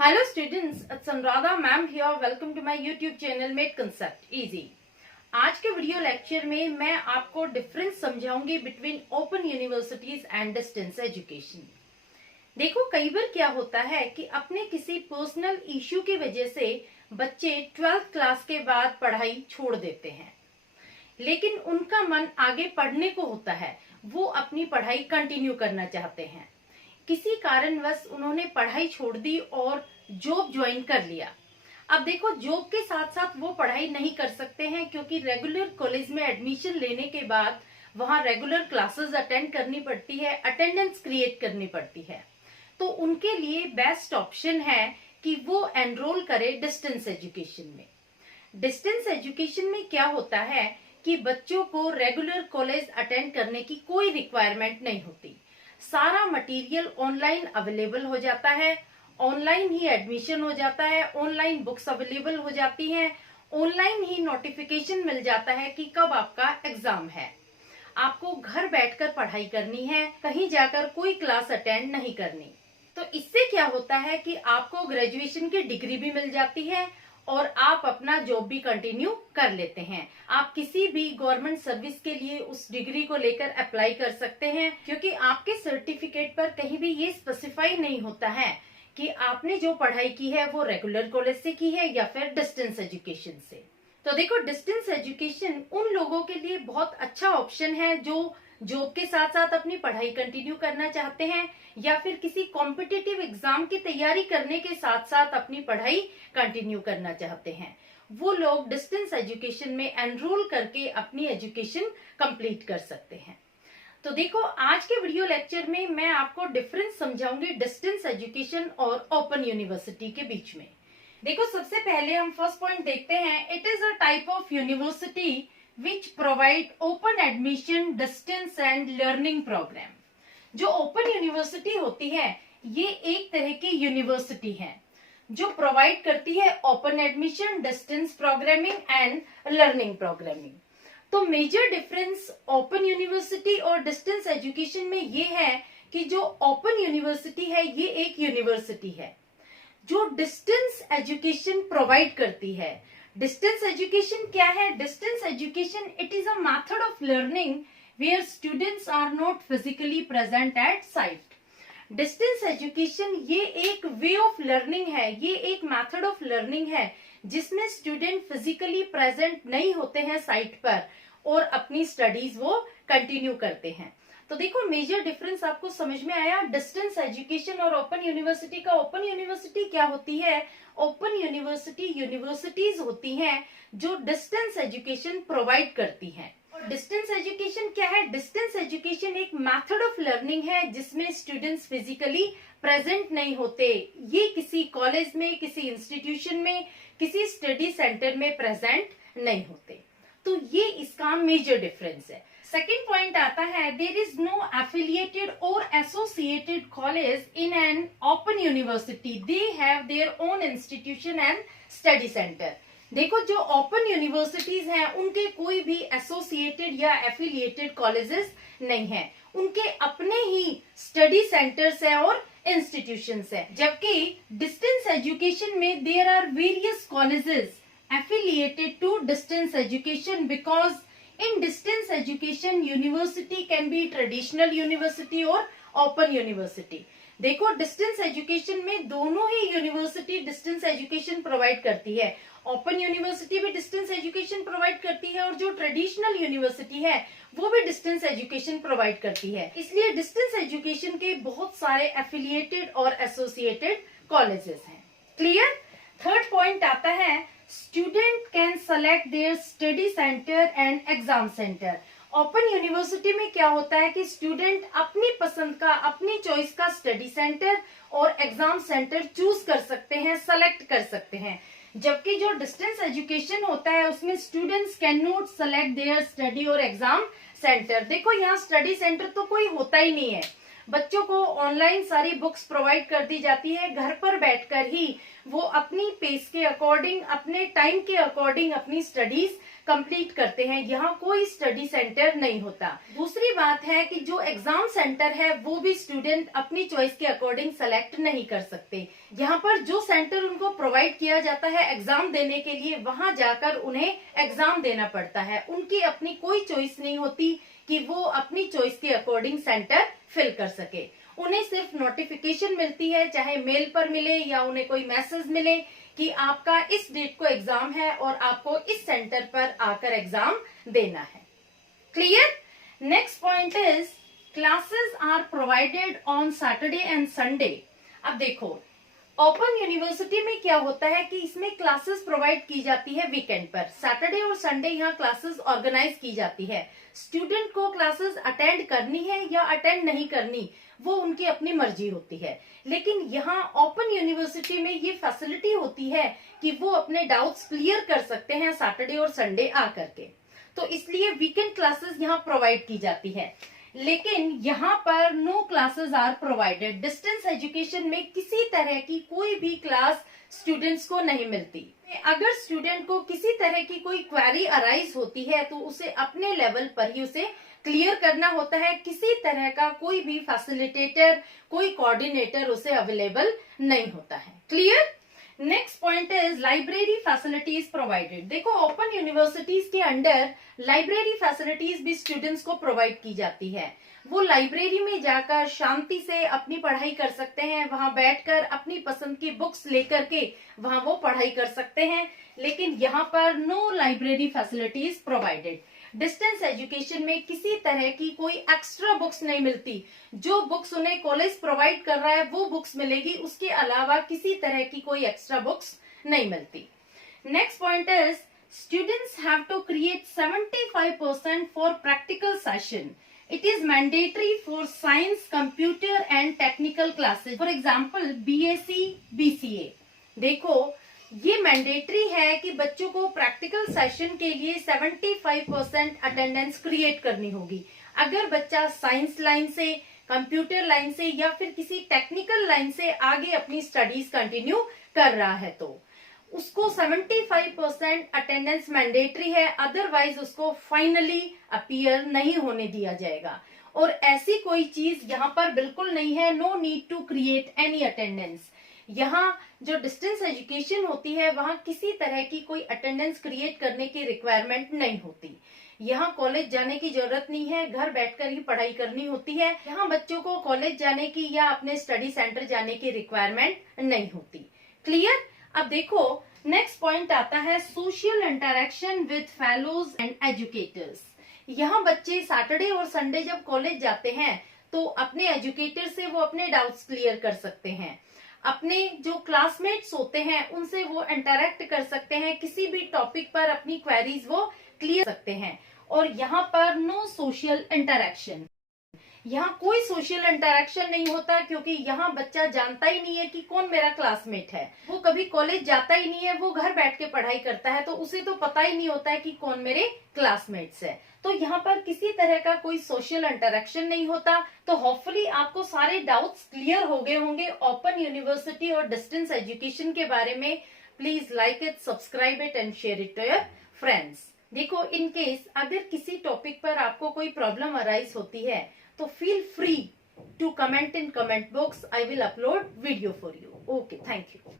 Hello students, it's Anuradha ma'am here. Welcome to my YouTube channel Made Concept Easy. आज के video lecture में मैं आपको difference समझाऊंगी between open universities and distance education. देखो, कई बार क्या होता है कि अपने किसी पर्सनल इश्यू की वजह से बच्चे 12th क्लास के बाद पढ़ाई छोड़ देते हैं, लेकिन उनका मन आगे पढ़ने को होता है, वो अपनी पढ़ाई कंटिन्यू करना चाहते हैं। किसी कारणवश उन्होंने पढ़ाई छोड़ दी और जॉब ज्वाइन कर लिया। अब देखो, जॉब के साथ साथ वो पढ़ाई नहीं कर सकते हैं, क्योंकि रेगुलर कॉलेज में एडमिशन लेने के बाद वहां रेगुलर क्लासेस अटेंड करनी पड़ती है, अटेंडेंस क्रिएट करनी पड़ती है। तो उनके लिए बेस्ट ऑप्शन है कि वो एनरोल करे डिस्टेंस एजुकेशन में। डिस्टेंस एजुकेशन में क्या होता है कि बच्चों को रेगुलर कॉलेज अटेंड करने की कोई रिक्वायरमेंट नहीं होती। सारा मटेरियल ऑनलाइन अवेलेबल हो जाता है, ऑनलाइन ही एडमिशन हो जाता है, ऑनलाइन बुक्स अवेलेबल हो जाती हैं, ऑनलाइन ही नोटिफिकेशन मिल जाता है कि कब आपका एग्जाम है। आपको घर बैठकर पढ़ाई करनी है, कहीं जाकर कोई क्लास अटेंड नहीं करनी। तो इससे क्या होता है कि आपको ग्रेजुएशन की डिग्री भी मिल जाती है और आप अपना जॉब भी कंटिन्यू कर लेते हैं। आप किसी भी गवर्नमेंट सर्विस के लिए उस डिग्री को लेकर अप्लाई कर सकते हैं, क्योंकि आपके सर्टिफिकेट पर कहीं भी ये स्पेसिफाई नहीं होता है कि आपने जो पढ़ाई की है वो रेगुलर कॉलेज से की है या फिर डिस्टेंस एजुकेशन से। तो देखो, डिस्टेंस एजुकेशन उन लोगों के लिए बहुत अच्छा ऑप्शन है जो जॉब के साथ साथ अपनी पढ़ाई कंटिन्यू करना चाहते हैं, या फिर किसी कॉम्पिटिटिव एग्जाम की तैयारी करने के साथ साथ अपनी पढ़ाई कंटिन्यू करना चाहते हैं। वो लोग डिस्टेंस एजुकेशन में एनरोल करके अपनी एजुकेशन कंप्लीट कर सकते हैं। तो देखो, आज के वीडियो लेक्चर में मैं आपको डिफरेंस समझाऊंगी डिस्टेंस एजुकेशन और ओपन यूनिवर्सिटी के बीच में। देखो, सबसे पहले हम फर्स्ट पॉइंट देखते हैं। It is a type of university which provide open admission, distance and learning program। जो ओपन यूनिवर्सिटी होती है, ये एक तरह की यूनिवर्सिटी है जो प्रोवाइड करती है open admission, distance programming and learning programming. तो मेजर डिफरेंस ओपन यूनिवर्सिटी और डिस्टेंस एजुकेशन में ये है कि जो ओपन यूनिवर्सिटी है ये एक यूनिवर्सिटी है जो डिस्टेंस एजुकेशन प्रोवाइड करती है। डिस्टेंस एजुकेशन क्या है? Distance education it is a method of learning where students are not physically present at site. Distance education ये एक वे ऑफ लर्निंग है, ये एक मेथड ऑफ लर्निंग है जिसमें स्टूडेंट फिजिकली प्रेजेंट नहीं होते हैं साइट पर और अपनी स्टडीज वो कंटिन्यू करते हैं। तो देखो, मेजर डिफरेंस आपको समझ में आया डिस्टेंस एजुकेशन और ओपन यूनिवर्सिटी का। ओपन यूनिवर्सिटी क्या होती है? ओपन यूनिवर्सिटी यूनिवर्सिटीज होती हैं जो डिस्टेंस एजुकेशन प्रोवाइड करती हैं। और डिस्टेंस एजुकेशन क्या है? डिस्टेंस एजुकेशन एक मेथड ऑफ लर्निंग है जिसमें स्टूडेंट्स फिजिकली प्रेजेंट नहीं होते। ये किसी कॉलेज में, किसी इंस्टीट्यूशन में, किसी स्टडी सेंटर में प्रेजेंट नहीं होते। तो ये इसका मेजर डिफरेंस है। सेकेंड पॉइंट आता है, देयर इज नो एफिलिएटेड और associated college in an open university, they have their own institution and study centre. देखो, जो ओपन यूनिवर्सिटीज हैं उनके कोई भी एसोसिएटेड या एफिलिएटेड कॉलेजेस नहीं है, उनके अपने ही स्टडी सेंटर्स है और इंस्टीट्यूशंस है। जबकि डिस्टेंस एजुकेशन में there are various colleges affiliated to distance education, because in distance education university can be traditional university or open university। देखो, डिस्टेंस एजुकेशन में दोनों ही यूनिवर्सिटी डिस्टेंस एजुकेशन प्रोवाइड करती है। ओपन यूनिवर्सिटी भी distance education provide करती है और जो ट्रेडिशनल यूनिवर्सिटी है वो भी डिस्टेंस एजुकेशन प्रोवाइड करती है। इसलिए डिस्टेंस एजुकेशन के बहुत सारे एफिलिएटेड और एसोसिएटेड कॉलेजेस हैं। क्लियर? थर्ड पॉइंट आता है, student can select there study centre and exam centre. Open university में क्या होता है कि स्टूडेंट अपनी पसंद का, अपनी चॉइस का स्टडी सेंटर और एग्जाम सेंटर चूज कर सकते हैं, सेलेक्ट कर सकते हैं। जबकि जो डिस्टेंस एजुकेशन होता है उसमें students can not select there study और एग्जाम सेंटर। देखो, यहाँ स्टडी सेंटर तो कोई होता ही नहीं है, बच्चों को ऑनलाइन सारी बुक्स प्रोवाइड कर दी जाती है, घर पर बैठकर ही वो अपनी पेस के अकॉर्डिंग, अपने टाइम के अकॉर्डिंग अपनी स्टडीज कंप्लीट करते हैं। यहाँ कोई स्टडी सेंटर नहीं होता। दूसरी बात है कि जो एग्जाम सेंटर है वो भी स्टूडेंट अपनी चॉइस के अकॉर्डिंग सेलेक्ट नहीं कर सकते। यहाँ पर जो सेंटर उनको प्रोवाइड किया जाता है एग्जाम देने के लिए, वहां जाकर उन्हें एग्जाम देना पड़ता है। उनकी अपनी कोई चॉइस नहीं होती कि वो अपनी चॉइस के अकॉर्डिंग सेंटर फिल कर सके। उन्हें सिर्फ नोटिफिकेशन मिलती है, चाहे मेल पर मिले या उन्हें कोई मैसेज मिले कि आपका इस डेट को एग्जाम है और आपको इस सेंटर पर आकर एग्जाम देना है। Clear? Next point is classes are provided on Saturday and Sunday. अब देखो, ओपन यूनिवर्सिटी में क्या होता है कि इसमें क्लासेस प्रोवाइड की जाती है वीकेंड पर। सैटरडे और संडे यहाँ क्लासेस ऑर्गेनाइज की जाती है। स्टूडेंट को क्लासेस अटेंड करनी है या अटेंड नहीं करनी, वो उनकी अपनी मर्जी होती है। लेकिन यहाँ ओपन यूनिवर्सिटी में ये फैसिलिटी होती है कि वो अपने डाउट्स क्लियर कर सकते हैं सैटरडे और संडे आकर के। तो इसलिए वीकेंड क्लासेस यहाँ प्रोवाइड की जाती है। लेकिन यहाँ पर no classes are provided. Distance education में किसी तरह की कोई भी क्लास स्टूडेंट्स को नहीं मिलती। अगर स्टूडेंट को किसी तरह की कोई क्वेरी अराइज होती है तो उसे अपने लेवल पर ही उसे क्लियर करना होता है। किसी तरह का कोई भी फैसिलिटेटर, कोई कोऑर्डिनेटर उसे अवेलेबल नहीं होता है। Clear? Next point is library facilities provided. देखो, ओपन यूनिवर्सिटीज के अंडर लाइब्रेरी फैसिलिटीज भी स्टूडेंट्स को प्रोवाइड की जाती है। वो लाइब्रेरी में जाकर शांति से अपनी पढ़ाई कर सकते हैं, वहां बैठकर अपनी पसंद की बुक्स लेकर के वहां वो पढ़ाई कर सकते हैं। लेकिन यहाँ पर no library facilities provided. Distance education में किसी तरह की कोई एक्स्ट्रा बुक्स नहीं मिलती। जो बुक्स उन्हें कॉलेज प्रोवाइड कर रहा है वो बुक्स मिलेगी, उसके अलावा किसी तरह की कोई एक्स्ट्रा बुक्स नहीं मिलती। Next point is students have to create 75% for practical session. It is mandatory for science, computer and technical classes. For example, BSc, BCA. देखो, ये मैंडेटरी है कि बच्चों को प्रैक्टिकल सेशन के लिए 75% अटेंडेंस क्रिएट करनी होगी। अगर बच्चा साइंस लाइन से, कंप्यूटर लाइन से या फिर किसी टेक्निकल लाइन से आगे अपनी स्टडीज कंटिन्यू कर रहा है तो उसको 75% अटेंडेंस मैंडेटरी है। अदरवाइज उसको फाइनली अपीयर नहीं होने दिया जाएगा। और ऐसी कोई चीज यहाँ पर बिल्कुल नहीं है। No need to create any attendance. यहाँ जो डिस्टेंस एजुकेशन होती है वहां किसी तरह की कोई अटेंडेंस क्रिएट करने की रिक्वायरमेंट नहीं होती। यहाँ कॉलेज जाने की जरूरत नहीं है, घर बैठकर ही पढ़ाई करनी होती है। यहाँ बच्चों को कॉलेज जाने की या अपने स्टडी सेंटर जाने की रिक्वायरमेंट नहीं होती। क्लियर? अब देखो, नेक्स्ट पॉइंट आता है social interaction with fellows and educators. यहाँ बच्चे सैटरडे और संडे जब कॉलेज जाते हैं तो अपने एजुकेटर से वो अपने डाउट्स क्लियर कर सकते हैं। अपने जो क्लासमेट्स होते हैं उनसे वो इंटरेक्ट कर सकते हैं, किसी भी टॉपिक पर अपनी क्वेरीज वो क्लियर सकते हैं। और यहाँ पर नो सोशल इंटरेक्शन। यहाँ कोई सोशल इंटरेक्शन नहीं होता क्योंकि यहाँ बच्चा जानता ही नहीं है कि कौन मेरा क्लासमेट है। वो कभी कॉलेज जाता ही नहीं है, वो घर बैठ के पढ़ाई करता है तो उसे तो पता ही नहीं होता है कि कौन मेरे क्लासमेट्स है। तो यहाँ पर किसी तरह का कोई सोशल इंटरेक्शन नहीं होता। तो होपफुली आपको सारे डाउट्स क्लियर हो गए होंगे ओपन यूनिवर्सिटी और डिस्टेंस एजुकेशन के बारे में। Please like it, subscribe it and share it to your friends. देखो, इन केस अगर किसी टॉपिक पर आपको कोई प्रॉब्लम अराइज होती है तो feel free to comment in comment box. I will upload video for you. Okay, thank you.